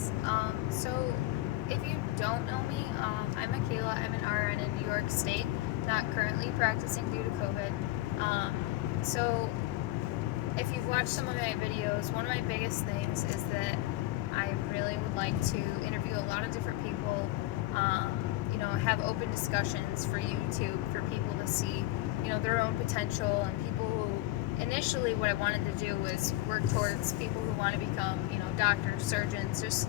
guys. So if you don't know me, I'm Michaela. I'm an RN in New York State, not currently practicing due to COVID. So if you've watched some of my videos, one of my biggest things is that I really would like to interview a lot of different people, have open discussions for YouTube, for people to see, their own potential, and people who initially what I wanted to do was work towards people who want to become, doctors, surgeons, just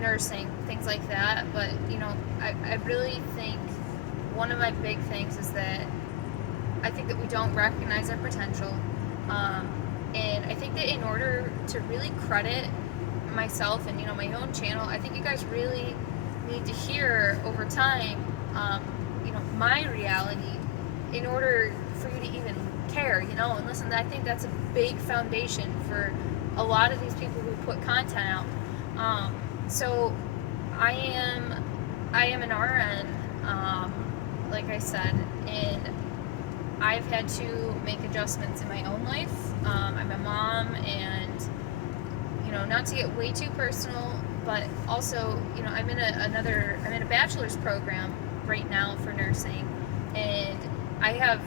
nursing, things like that. But, I really think one of my big things is that I think that we don't recognize our potential. And I think that in order to really credit myself and, my own channel, I think you guys really need to hear over time, my reality in order for you to even care, and listen, I think that's a big foundation for a lot of these people who put content out. So I am an RN, like I said, and I've had to make adjustments in my own life. I'm a mom, and not to get way too personal, but also, I'm in a bachelor's program right now for nursing, and I have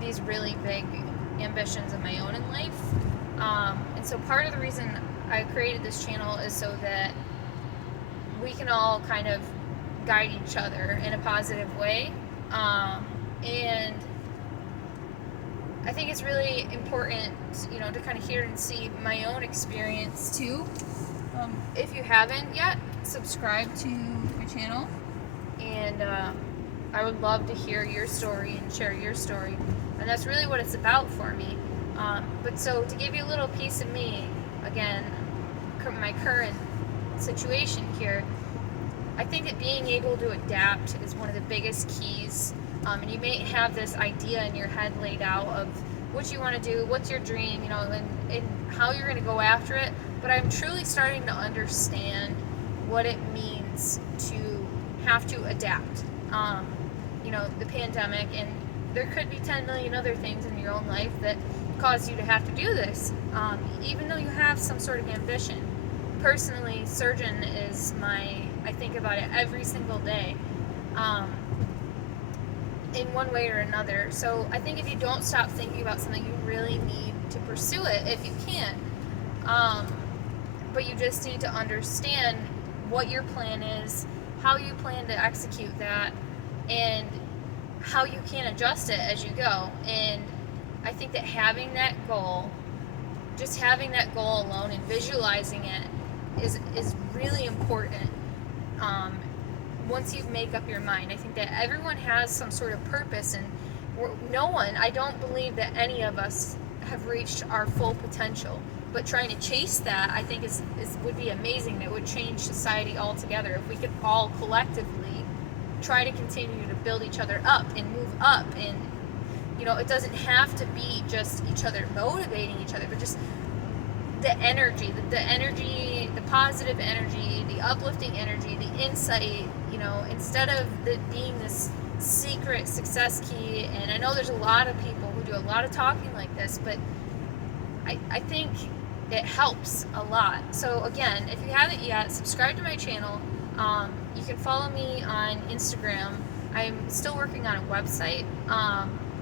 these really big ambitions of my own in life. And so part of the reason I created this channel is so that we can all kind of guide each other in a positive way. And I think it's really important, to kind of hear and see my own experience too. If you haven't yet, subscribe to my channel, and I would love to hear your story and share your story. And that's really what it's about for me. But so to give you a little piece of me, again, my current situation here, I think that being able to adapt is one of the biggest keys. And you may have this idea in your head laid out of what you want to do, what's your dream, and how you're going to go after it. But I'm truly starting to understand what it means to have to adapt. The pandemic, and there could be 10 million other things in your own life that cause you to have to do this, even though you have some sort of ambition. Personally, surgeon is I think about it every single day, in one way or another. So I think if you don't stop thinking about something, you really need to pursue it if you can. But you just need to understand what your plan is, how you plan to execute that, and how you can adjust it as you go. And I think that having that goal, just having that goal alone and visualizing it is really important. Once you make up your mind, I think that everyone has some sort of purpose, and I don't believe that any of us have reached our full potential. But trying to chase that, I think, would be amazing. That would change society altogether if we could all collectively try to continue to build each other up and move up. And it doesn't have to be just each other motivating each other, but just the energy, the positive energy, the uplifting energy, the insight. Instead of being this secret success key. And I know there's a lot of people who do a lot of talking like this, but I think it helps a lot. So again, if you haven't yet, subscribe to my channel. You can follow me on Instagram. I'm still working on a website,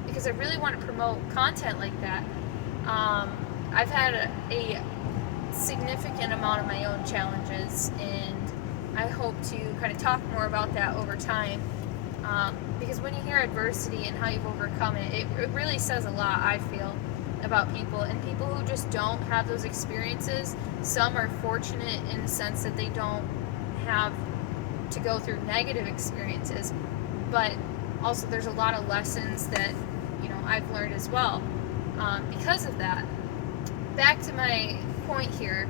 because I really want to promote content like that. I've had a significant amount of my own challenges, and I hope to kind of talk more about that over time. Because when you hear adversity and how you've overcome it, it really says a lot, I feel, about people. And people who just don't have those experiences, some are fortunate in the sense that they don't have to go through negative experiences, but also there's a lot of lessons that I've learned as well, because of that. Back to my point here.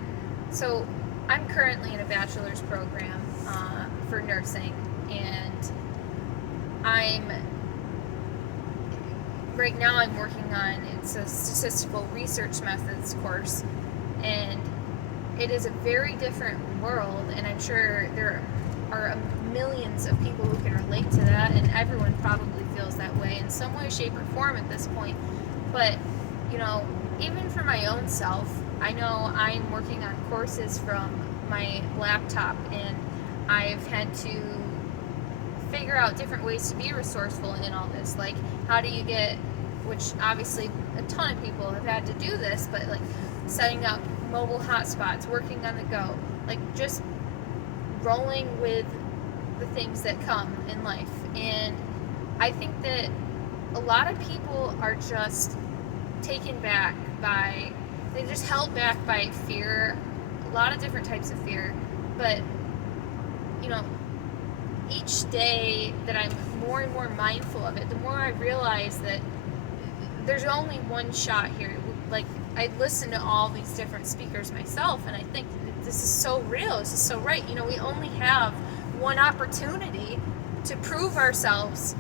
So I'm currently in a bachelor's program for nursing, and right now I'm working on, it's a statistical research methods course, and it is a very different world, and I'm sure there are millions of people who can relate to that, and everyone probably feels that way in some way, shape, or form at this point. But even for my own self, I know I'm working on courses from my laptop, and I've had to figure out different ways to be resourceful in all this. Like, how do you get, which obviously a ton of people have had to do this, but like setting up mobile hotspots, working on the go, like just rolling with the things that come in life. And I think that a lot of people are just taken back by, they're just held back by fear, a lot of different types of fear. But, you know, each day that I'm more and more mindful of it, the more I realize that there's only one shot here. Like, I listen to all these different speakers myself, and I think this is so real, this is so right. You know, we only have one opportunity to prove ourselves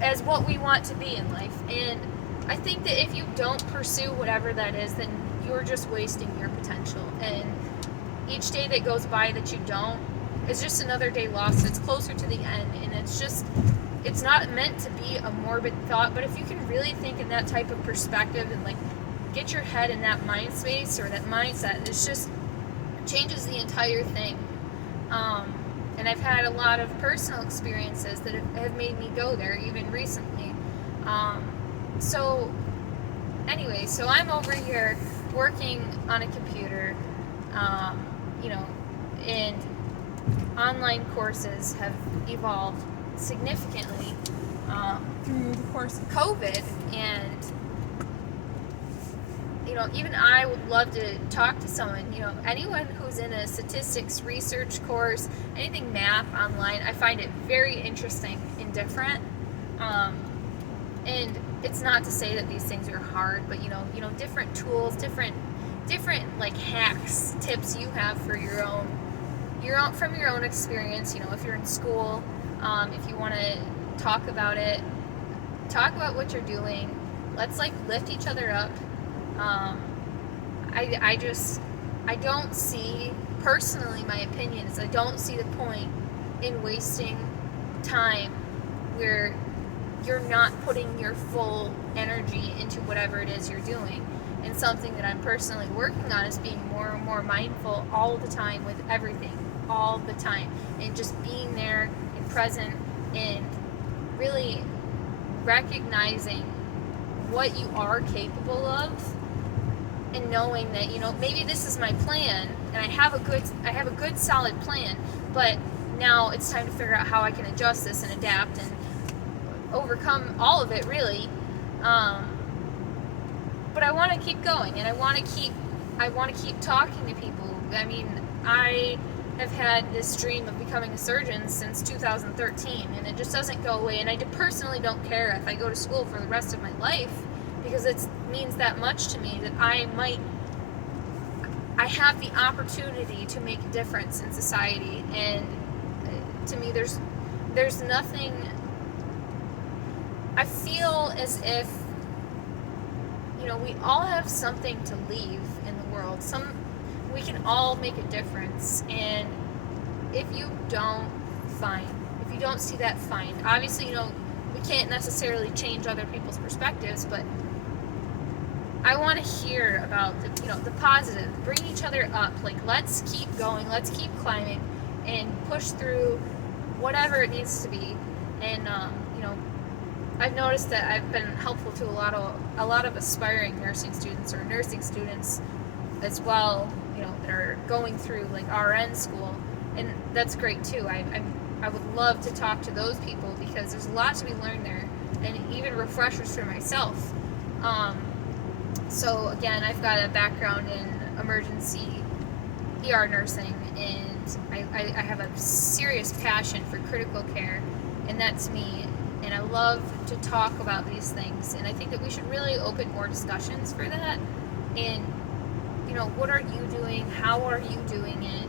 as what we want to be in life. And I think that if you don't pursue whatever that is, then you're just wasting your potential. And each day that goes by that you don't is just another day lost. It's closer to the end, and it's not meant to be a morbid thought, but if you can really think in that type of perspective and like get your head in that mind space or that mindset, it's just changes the entire thing. And I've had a lot of personal experiences that have made me go there, even recently. So anyway, so I'm over here working on a computer, you know, and online courses have evolved significantly through the course of COVID. And you know, even I would love to talk to someone, you know, anyone who's in a statistics research course, anything math online. I find it very interesting and different. And it's not to say that these things are hard, but you know, different tools, different like hacks, tips you have for your own from your own experience. You know, if you're in school, if you want to talk about it, talk about what you're doing. Let's like lift each other up. I don't see, personally, my opinion is I don't see the point in wasting time where you're not putting your full energy into whatever it is you're doing. And something that I'm personally working on is being more and more mindful all the time with everything, all the time, and just being there and present and really recognizing what you are capable of, and knowing that, you know, maybe this is my plan and I have a good solid plan, but now it's time to figure out how I can adjust this and adapt and overcome all of it, really. But I want to keep going, and I want to keep talking to people. I mean, I have had this dream of becoming a surgeon since 2013, and it just doesn't go away. And I personally don't care if I go to school for the rest of my life, because it means that much to me that I have the opportunity to make a difference in society. And to me, there's nothing. I feel as if, you know, we all have something to leave in the world. We can all make a difference, and if you don't, fine. If you don't see that, fine. Obviously, you know, we can't necessarily change other people's perspectives, but I want to hear about the positive. Bring each other up. Like, let's keep going. Let's keep climbing and push through whatever it needs to be. And you know, I've noticed that I've been helpful to a lot of aspiring nursing students or nursing students as well. You know, that are going through like RN school, and that's great too. I would love to talk to those people, because there's a lot to be learned there, and even refreshers for myself. So again, I've got a background in emergency ER nursing, and I have a serious passion for critical care, and that's me. And I love to talk about these things, and I think that we should really open more discussions for that. And you know, what are you doing? How are you doing it?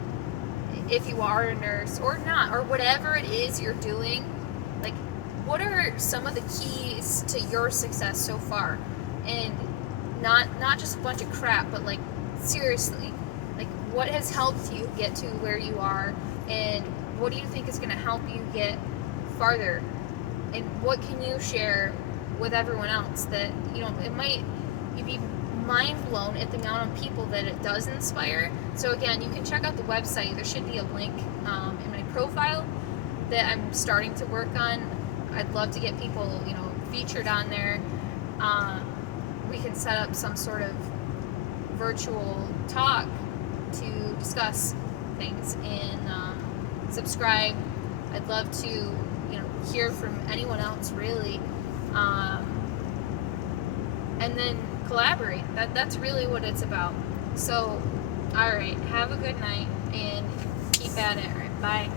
If you are a nurse or not, or whatever it is you're doing, like, what are some of the keys to your success so far? And not just a bunch of crap, but like, seriously, like, what has helped you get to where you are, and what do you think is going to help you get farther? And what can you share with everyone else that, you know, it might be mind blown at the amount of people that it does inspire. So again, you can check out the website. There should be a link in my profile that I'm starting to work on. I'd love to get people, featured on there. We can set up some sort of virtual talk to discuss things, and subscribe. I'd love to, hear from anyone else, really, and then collaborate. That's really what it's about. So, all right, have a good night and keep at it. All right, bye.